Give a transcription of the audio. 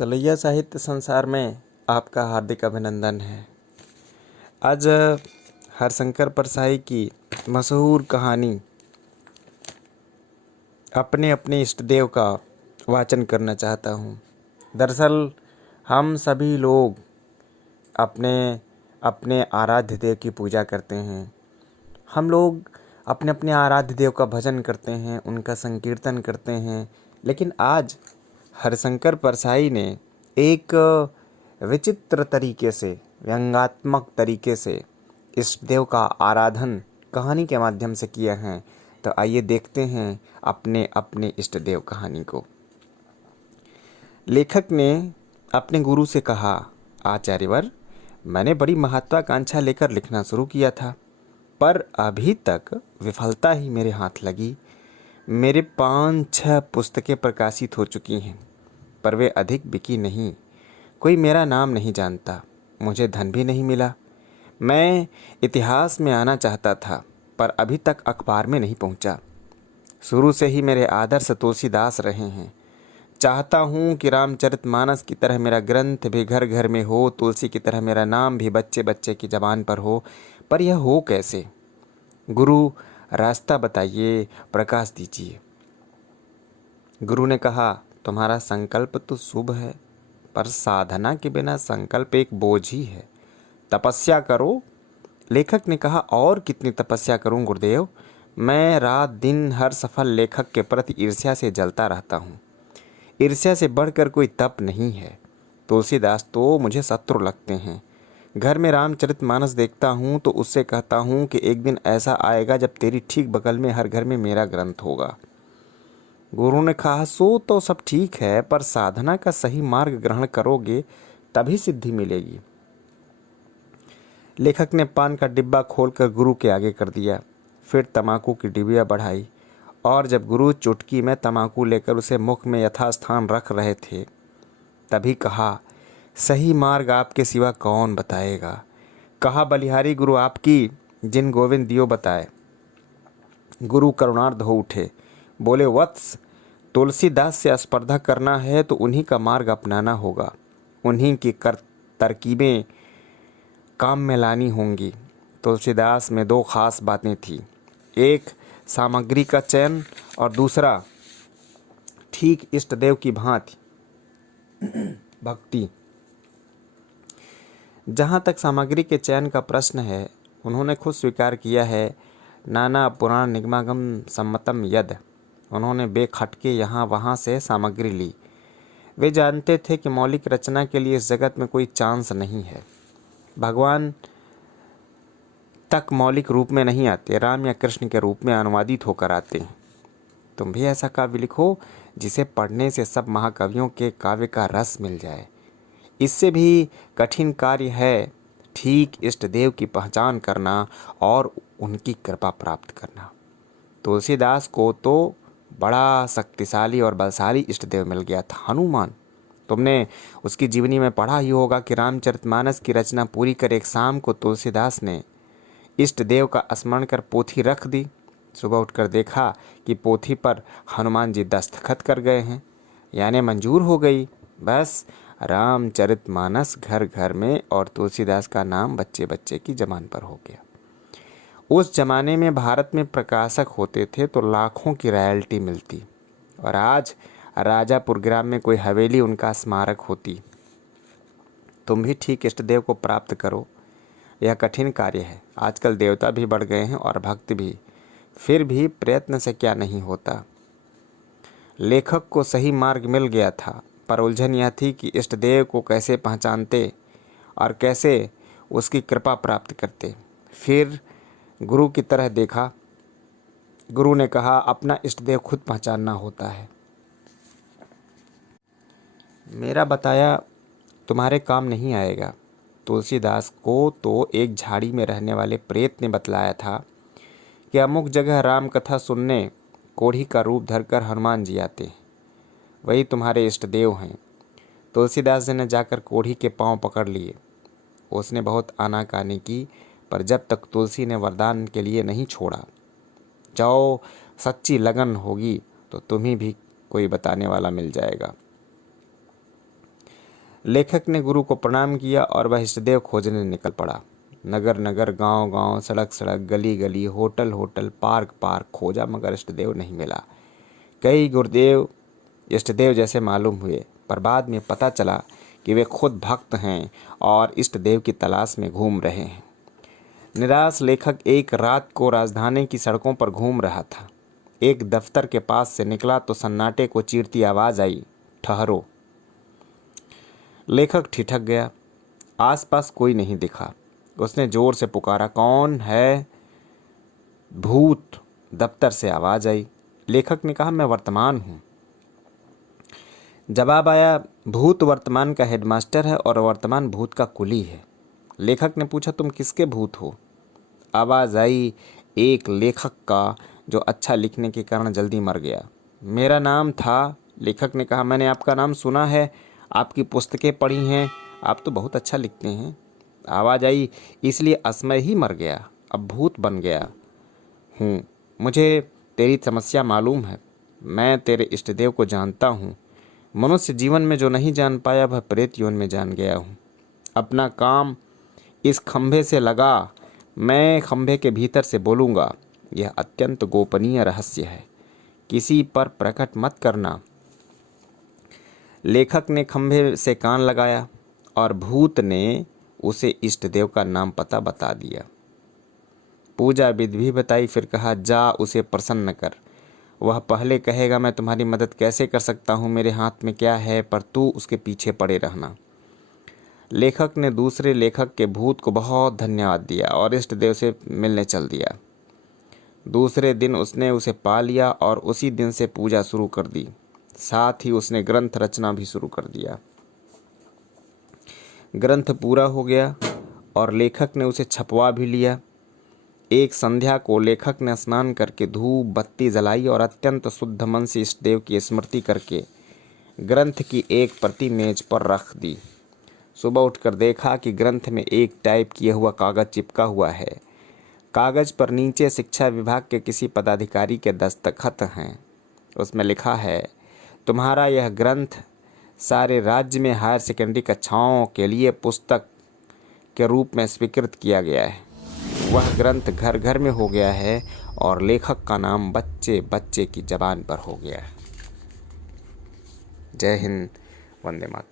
सलैया साहित्य संसार में आपका हार्दिक अभिनंदन है। आज हरशंकर परसाई की मशहूर कहानी अपने अपने इष्ट देव का वाचन करना चाहता हूँ। दरअसल हम सभी लोग अपने अपने आराध्य देव की पूजा करते हैं। हम लोग अपने अपने आराध्य देव का भजन करते हैं, उनका संकीर्तन करते हैं। लेकिन आज हरशंकर परसाई ने एक विचित्र तरीके से, व्यंग्यात्मक तरीके से इष्ट देव का आराधन कहानी के माध्यम से किया है। तो आइए देखते हैं अपने अपने इष्ट देव कहानी को। लेखक ने अपने गुरु से कहा, आचार्यवर, मैंने बड़ी महत्वाकांक्षा लेकर लिखना शुरू किया था, पर अभी तक विफलता ही मेरे हाथ लगी। मेरे 5-6 पुस्तकें प्रकाशित हो चुकी हैं, पर वे अधिक बिकी नहीं। कोई मेरा नाम नहीं जानता, मुझे धन भी नहीं मिला। मैं इतिहास में आना चाहता था, पर अभी तक अखबार में नहीं पहुंचा। शुरू से ही मेरे आदर्श तुलसीदास रहे हैं। चाहता हूँ कि रामचरितमानस की तरह मेरा ग्रंथ भी घर घर में हो, तुलसी की तरह मेरा नाम भी बच्चे बच्चे की ज़बान पर हो, पर यह हो कैसे? गुरु, रास्ता बताइए, प्रकाश दीजिए। गुरु ने कहा, तुम्हारा संकल्प तो शुभ है, पर साधना के बिना संकल्प एक बोझ ही है। तपस्या करो। लेखक ने कहा, और कितनी तपस्या करूं गुरुदेव? मैं रात दिन हर सफल लेखक के प्रति ईर्ष्या से जलता रहता हूं। ईर्ष्या से बढ़कर कोई तप नहीं है। तुलसीदास तो मुझे शत्रु लगते हैं। घर में रामचरितमानस देखता हूं तो उससे कहता हूं कि एक दिन ऐसा आएगा जब तेरी ठीक बगल में हर घर में मेरा ग्रंथ होगा। गुरु ने कहा, सो तो सब ठीक है, पर साधना का सही मार्ग ग्रहण करोगे तभी सिद्धि मिलेगी। लेखक ने पान का डिब्बा खोलकर गुरु के आगे कर दिया, फिर तम्बाकू की डिबिया बढ़ाई, और जब गुरु चुटकी में तम्बाकू लेकर उसे मुख में यथास्थान रख रहे थे, तभी कहा, सही मार्ग आपके सिवा कौन बताएगा? कहा, बलिहारी गुरु आपकी, जिन गोविंद दियो बताए। गुरु करुणार्ध हो उठे, बोले, वत्स, तुलसीदास से स्पर्धा करना है तो उन्हीं का मार्ग अपनाना होगा। उन्हीं की तरकीबें काम में लानी होंगी। तुलसीदास में 2 खास बातें थी, एक सामग्री का चयन और दूसरा ठीक इष्ट देव की भांति भक्ति। जहाँ तक सामग्री के चयन का प्रश्न है, उन्होंने खुद स्वीकार किया है, नाना पुराण निगमागम सम्मतम यद। उन्होंने बेखटके यहाँ वहाँ से सामग्री ली। वे जानते थे कि मौलिक रचना के लिए इस जगत में कोई चांस नहीं है। भगवान तक मौलिक रूप में नहीं आते, राम या कृष्ण के रूप में अनुवादित होकर आते हैं। तुम भी ऐसा काव्य लिखो जिसे पढ़ने से सब महाकवियों के काव्य का रस मिल जाए। इससे भी कठिन कार्य है ठीक इष्ट देव की पहचान करना और उनकी कृपा प्राप्त करना। तुलसीदास को तो बड़ा शक्तिशाली और बलशाली इष्ट देव मिल गया था, हनुमान। तुमने उसकी जीवनी में पढ़ा ही होगा कि रामचरितमानस की रचना पूरी कर एक शाम को तुलसीदास ने इष्ट देव का स्मरण कर पोथी रख दी। सुबह उठकर देखा कि पोथी पर हनुमान जी दस्तखत कर गए हैं, यानी मंजूर हो गई। बस रामचरितमानस घर घर में और तुलसीदास का नाम बच्चे बच्चे की जबान पर हो गया। उस जमाने में भारत में प्रकाशक होते थे तो लाखों की रॉयल्टी मिलती, और आज राजापुर ग्राम में कोई हवेली उनका स्मारक होती। तुम भी ठीक इष्ट देव को प्राप्त करो। यह कठिन कार्य है। आजकल देवता भी बढ़ गए हैं और भक्त भी, फिर भी प्रयत्न से क्या नहीं होता। लेखक को सही मार्ग मिल गया था, पर उलझन यह थी कि इष्ट देव को कैसे पहचानते और कैसे उसकी कृपा प्राप्त करते। फिर गुरु की तरह देखा। गुरु ने कहा, अपना इष्ट देव खुद पहचानना होता है। मेरा बताया तुम्हारे काम नहीं आएगा। तुलसीदास को तो एक झाड़ी में रहने वाले प्रेत ने बतलाया था कि अमुक जगह राम कथा सुनने कोढ़ी का रूप धरकर हनुमान जी आते हैं, वही तुम्हारे इष्ट देव हैं। तुलसीदास जी ने जाकर कोढ़ी के पांव पकड़ लिए। उसने बहुत आनाकानी की, पर जब तक तुलसी ने वरदान के लिए नहीं छोड़ा। जाओ, सच्ची लगन होगी तो तुम्हें भी कोई बताने वाला मिल जाएगा। लेखक ने गुरु को प्रणाम किया और वह इष्टदेव खोजने निकल पड़ा। नगर नगर, गांव गांव, सड़क सड़क, गली गली, होटल होटल, पार्क पार्क खोजा, मगर इष्टदेव नहीं मिला। कई गुरुदेव इष्टदेव जैसे मालूम हुए, पर बाद में पता चला कि वे खुद भक्त हैं और इष्टदेव की तलाश में घूम रहे हैं। निराश लेखक एक रात को राजधानी की सड़कों पर घूम रहा था। एक दफ्तर के पास से निकला तो सन्नाटे को चीरती आवाज आई, ठहरो। लेखक ठिठक गया। आसपास कोई नहीं दिखा। उसने जोर से पुकारा, कौन है? भूत, दफ्तर से आवाज आई। लेखक ने कहा, मैं वर्तमान हूँ। जवाब आया, भूत वर्तमान का हेडमास्टर है और वर्तमान भूत का कुली है। लेखक ने पूछा, तुम किसके भूत हो? आवाज आई, एक लेखक का जो अच्छा लिखने के कारण जल्दी मर गया। मेरा नाम था। लेखक ने कहा, मैंने आपका नाम सुना है, आपकी पुस्तकें पढ़ी हैं, आप तो बहुत अच्छा लिखते हैं। आवाज आई, इसलिए असमय ही मर गया, अब भूत बन गया हूँ। मुझे तेरी समस्या मालूम है, मैं तेरे इष्टदेव को जानता हूँ। मनुष्य जीवन में जो नहीं जान पाया वह प्रेत जीवन में जान गया हूँ। अपना काम इस खंभे से लगा, मैं खंभे के भीतर से बोलूँगा। यह अत्यंत गोपनीय रहस्य है, किसी पर प्रकट मत करना। लेखक ने खंभे से कान लगाया और भूत ने उसे इष्टदेव का नाम पता बता दिया। पूजा विधि भी बताई, फिर कहा, जा उसे प्रसन्न कर। वह पहले कहेगा, मैं तुम्हारी मदद कैसे कर सकता हूँ, मेरे हाथ में क्या है, पर तू उसके पीछे पड़े रहना। लेखक ने दूसरे लेखक के भूत को बहुत धन्यवाद दिया और इष्टदेव से मिलने चल दिया। दूसरे दिन उसने उसे पा लिया और उसी दिन से पूजा शुरू कर दी। साथ ही उसने ग्रंथ रचना भी शुरू कर दिया। ग्रंथ पूरा हो गया और लेखक ने उसे छपवा भी लिया। एक संध्या को लेखक ने स्नान करके धूप बत्ती जलाई और अत्यंत शुद्ध मन से इष्टदेव की स्मृति करके ग्रंथ की एक प्रति मेज पर रख दी। सुबह उठकर देखा कि ग्रंथ में एक टाइप किया हुआ कागज चिपका हुआ है। कागज पर नीचे शिक्षा विभाग के किसी पदाधिकारी के दस्तखत हैं। उसमें लिखा है, तुम्हारा यह ग्रंथ सारे राज्य में हायर सेकेंडरी कक्षाओं के लिए पुस्तक के रूप में स्वीकृत किया गया है। वह ग्रंथ घर घर में हो गया है और लेखक का नाम बच्चे बच्चे की जबान पर हो गया है। जय हिंद, वंदे मातरम।